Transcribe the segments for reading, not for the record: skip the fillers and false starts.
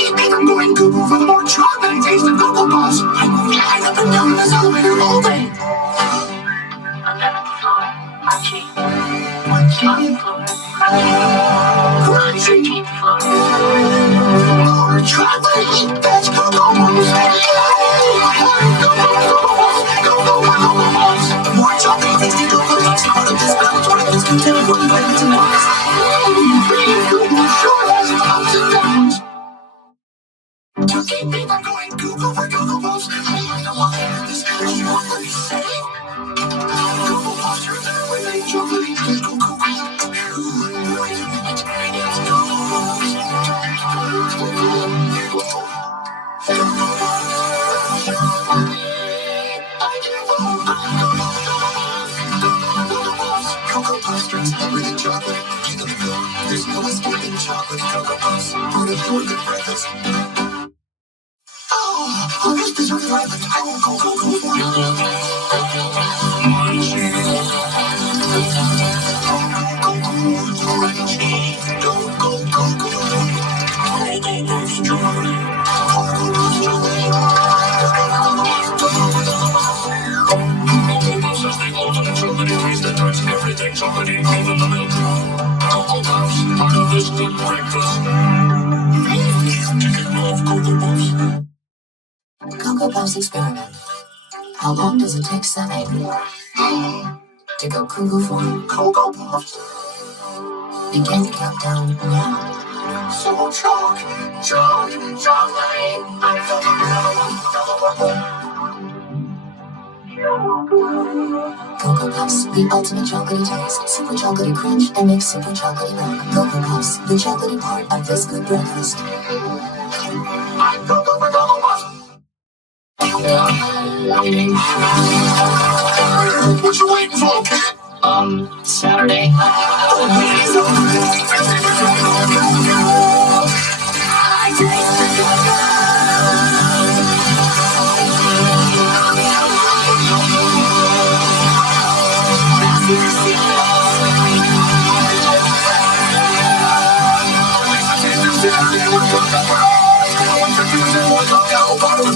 keep me from going cuckoo for the more chocolate taste of Cocoa Puffs. I move flying up and down in this elevator all day. 11th floor, Archie. 12th floor, Crunchy. 13th floor. More chocolate, that's Cocoa Puffs. Cocoa Puffs. More chocolate, tasty Cocoa Puffs. Part of this balance, one of those contained with vitamins and minerals. Sure has its ups and downs. To keep me from going cuckoo for Cocoa Puffs, I don't want to hear this energy on what you say. Cocoa Puffs are there with a chocolatey little cookie. Wait a minute, it's Cocoa Puffs. I give up. Cocoa Puffs drinks everything chocolate. Keep it good. There's no escaping chocolate. Cocoa Puffs, part of your good breakfast. Oh, this dessert is ripe. I won't go for you. Everything chocolatey, even the milk. Cocoa Puffs, part of this good breakfast. Ticket love Cocoa Puffs. Cocoa Puffs experiment. How long does it take 7 to go cuckoo for Cocoa Puffs? Begin the countdown now. So chocolate. Cocoa Puffs, the ultimate chocolatey taste, super chocolatey crunch, and makes super chocolatey milk. Cocoa Puffs, the chocolatey part of this good breakfast. I'm Cocoa for Cocoa Puffs. What you waiting for, kid? Saturday.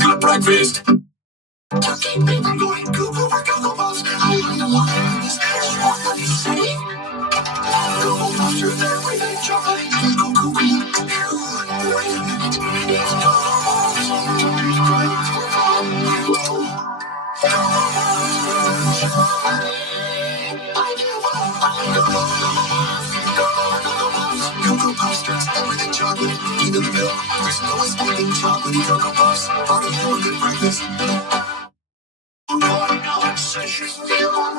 Good breakfast. To keep me from going cuckoo for Cocoa Puffs, I don't want to hear this energy on what you say. Cocoa Puffs are there with a chocolate little cookie. Wait a minute, it's Cocoa Puffs. I give up. Cocoa Puffs drinks everything chocolate, even the milk. There's no escaping chocolatey Cocoa Puffs, part of your good breakfast.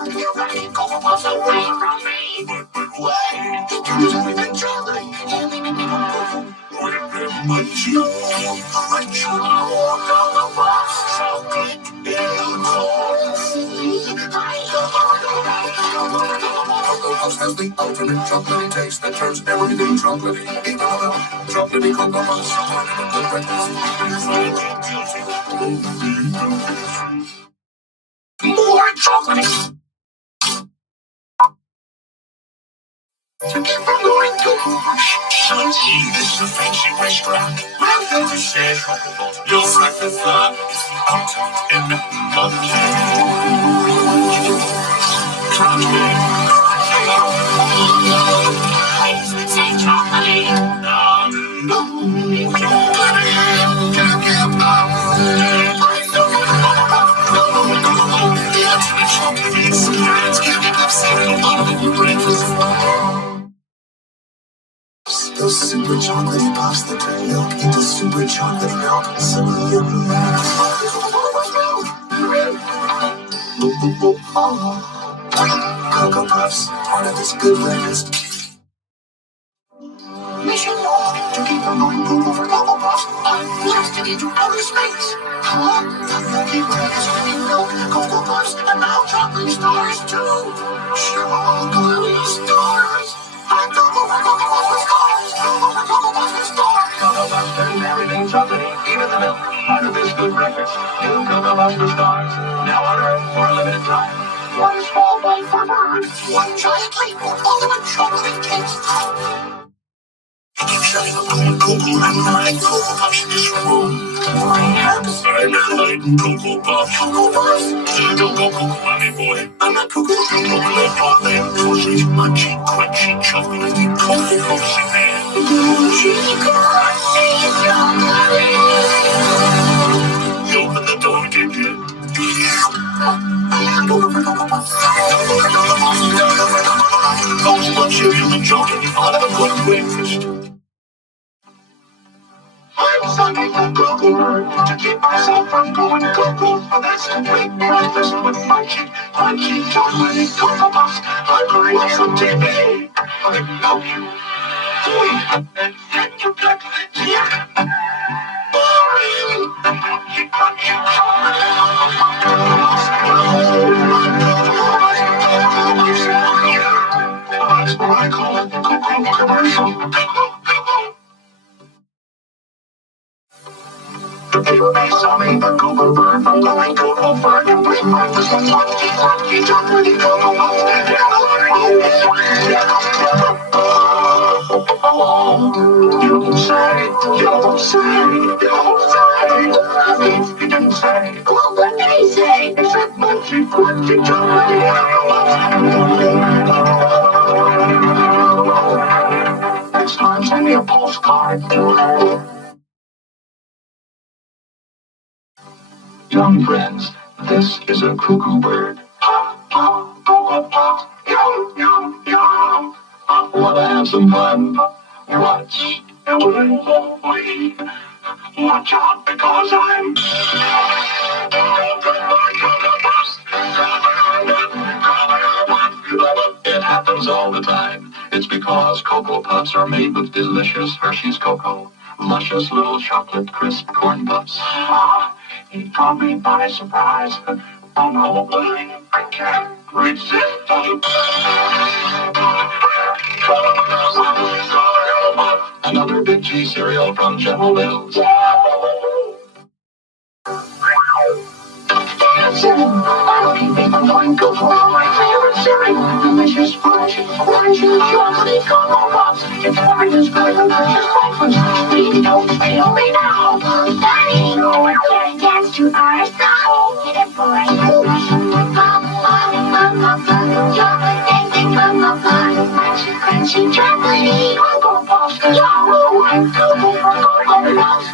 You're running Cocoa Puffs away from me. But wait, there's everything chocolate. You make me go cuckoo. But you Cocoa Puffs, chocolate Cocoa Puffs has the ultimate chocolatey taste that turns everything chocolatey. Even the milk, chocolatey Cocoa Puffs, part of a good breakfast. More chocolate. To keep from going cuckoo. Shorty, this is a fancy restaurant. Welcome to share your breakfast club. Out in the monkey. Say chocolate. Those super chocolatey puffs that turn milk into super chocolatey milk. So yummy. Cocoa Puffs, part of this good breakfast. Mission log to keep from going cuckoo for Cocoa Puffs. I'm blasted into outer space. Keep breakfast with milk, Cocoa Puffs, and now chocolate stars too. Chocolate stars. I'm Cocoa for Cocoa Puffs with stars. Cocoa for Cocoa Puffs with stars. Cocoa Puffs turns everything chocolatey, even the milk. Part of this good breakfast. Two Cocoa Puffs with stars. Now on Earth for a limited time. One small bite for birds. One giant leap for ultimate chocolate taste. Cocoa and I like Cocoa Puffs in this room. I like Cocoa Puffs. Cocoa Puffs. I don't go Cocoa Mommy boy. I'm not Cocoa. Chocolate chocolate. Crunchy, munchy, crunchy, chocolatey Cocoa Puffs in there. She's crunchy chocolate. You open the door, did you? Cocoa Puffs. Cocoa Puffs, cereal and chocolate. I'll have a good breakfast. I'm sucking the cocoa to keep myself from going cocoa. That's a great breakfast with crunchy chocolate Cocoa Puffs. I'm going to some TV. I love you. And thank you, Black. Yeah. Boring. Crunchy chocolate. That's what I call it. Cocoa commercial. They saw me the Cocoa bird from going Cocoa bird and bring breakfast with crunchy chocolatey Cocoa Puffs. You don't say. You didn't say. Well, what did he say? He said crunchy chocolatey Cocoa Puffs. Next time, send me a postcard. Young friends, this is a cuckoo bird. Wanna have some fun? Watch out because I'm It happens all the time. It's because Cocoa Puffs are made with delicious Hershey's cocoa. Luscious little chocolate crisp corn puffs. He caught me by surprise. Unholy, I can't resist. Another Big G cereal from General Mills. I'll keep it going, Cocoa, my favorite cereal. Delicious, crunchy chocolate Cocoa Puffs. It's more just good than just breakfast. Please don't fail me now. Daddy, your dance to our song. Get it for us. Chocolate tasting Cocoa Puffs. Crunchy chocolate Cocoa Puffs. Cocoa Puffs.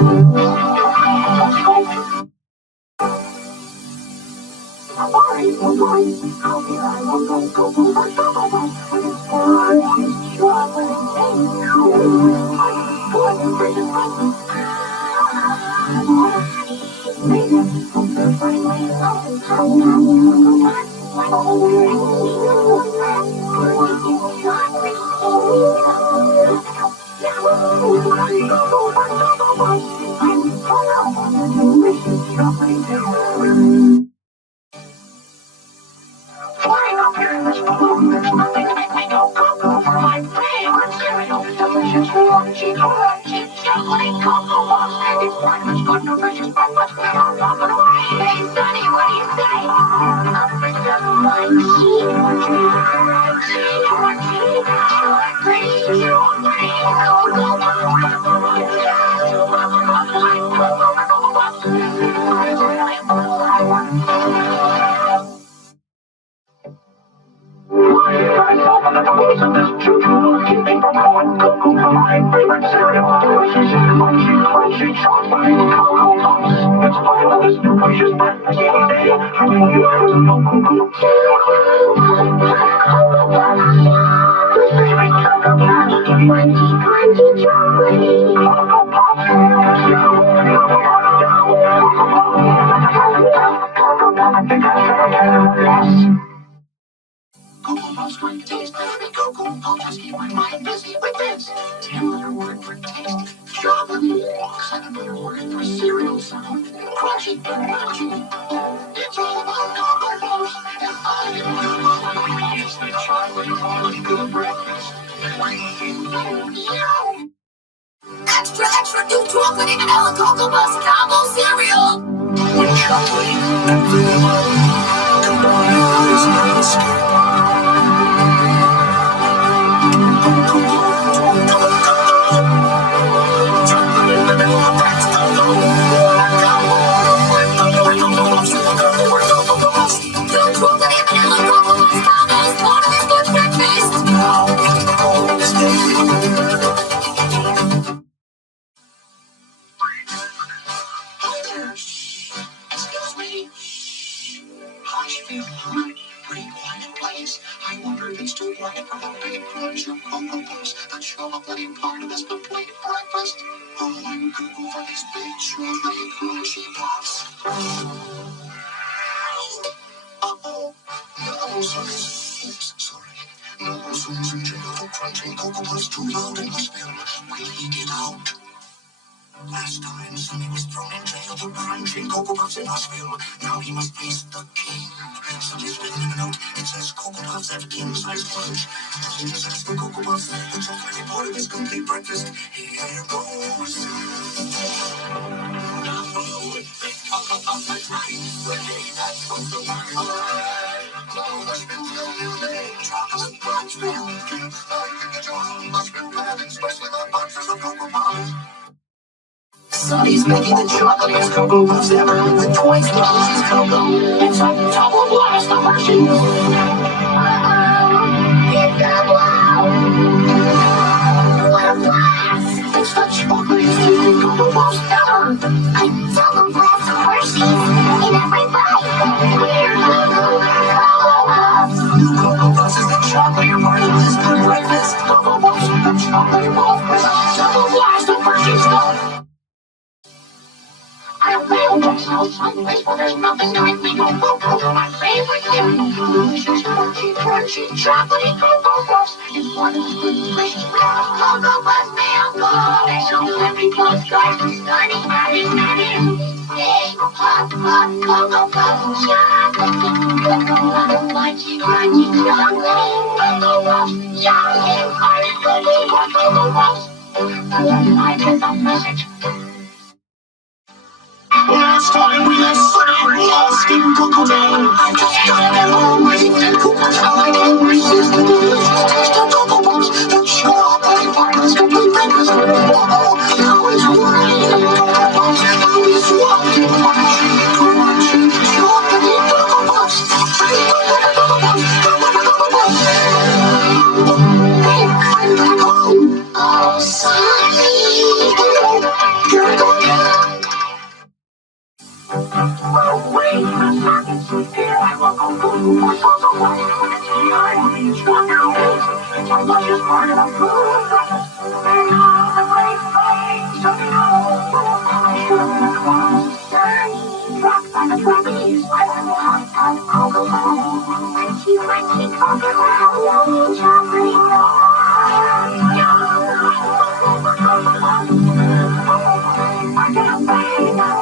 Flying up here in this balloon, there's nothing to make me go cuckoo for my favorite cereal. Delicious, crunchy chocolate Cocoa Puffs. And it's breakfast, good, nutritious breakfast. I'm walking away. Hey, Sonny, what do you say? Nothing just like crunchy myself in the caboose of this choo-choo, keeping from going cuckoo for my favorite cereal. Delicious, crunchy chocolate Cocoa Puffs. It's fabulous, nutritious breakfast any day. Bringing you hours of no cuckoo. This baby Cocoa Puffs, crunchy chocolate Cocoa Puffs. Yes. Cocoa Puffs drink taste, baby Cocoa Puffs just keep my mind busy with this. 10-letter word for taste, chocolate. 7-letter word for cereal sound, crunchy. It's all about Cocoa Puffs, and I am it's the chocolate all good breakfast. Extra new chocolate and vanilla Cocoa Puffs combo cereal. With chocolate and vanilla combined is not escape. feel like pretty quiet place. I wonder if it's too quiet for the big crunch of Cocoa Puffs. The chocolatey part of this complete breakfast. Oh, I'm cuckoo for these big chocolatey crunchy puffs. Uh-oh. No, sorry. Oops, sorry. No, Susan, Jiggle, crunching Cocoa Puffs too loud in the spill. Will he get out? Last time, Sonny was thrown in jail for crunching Cocoa Puffs in Hushville. Now he must face the king. Sonny's written in a note. It says Cocoa Puffs have king-size crunch. He just asked for Cocoa Puffs. The chocolatey part of his complete breakfast. Here goes. Cocoa Puffs are right. Ready, that's what's the word. No, the spin will you lay. Chocolate punch will give. I think it's all must be planning, especially the boxes of Cocoa Puffs. Sonny's making the chocolatiest Cocoa Puffs ever with twice the easiest cocoa. It's a double blast of Hershey's. It's a wow! What a blast! It's the chocolatiest Cocoa Puffs ever. A double blast of Hershey's in every bite. We're Cocoa Puffs. New Cocoa Puffs is the chocolate part of this good breakfast. Cocoa Puffs, the chocolate puff with a double blast of Hershey's stuff. I will get so someplace where there's nothing to make me go Cocoa to my favorite thing. Delicious, crunchy, crunchy, chocolatey Cocoa Puffs. It's one of the good places we have Cocoa Puffs milk. So every puff tries to study, adding. Hey, puff, Cocoa Puffs, chocolate, crunchy, crunchy, chocolatey Cocoa Puffs, chocolate, hearted, Cocoa Puffs. I get the message. Last time we left Sonny lost in Cocoa Town. I just got that home waiting in Cooper's Town. I can't resist the delicious taste of Cocoa Puffs. The chocolate part is complete breakfast. Oh, now it's raining Cocoa Puffs. Now it's walking crunchy, crunchy, chocolatey Cocoa Puffs. Cocoa Puffs. Hey, I'm back home. Oh, Sonny. Here we go again. Oh, wait, I'm not in sleep here. I will go through my Cocoa Puffs. I will each one now. It's a luscious part of the food breakfast. And all the great things of the old. I should have been crossed. Dropped by the trapeze. I will hot Cocoa Puffs. Crunchy, crunchy Cocoa Puffs. Chocolate Cocoa Puffs. I can't wait.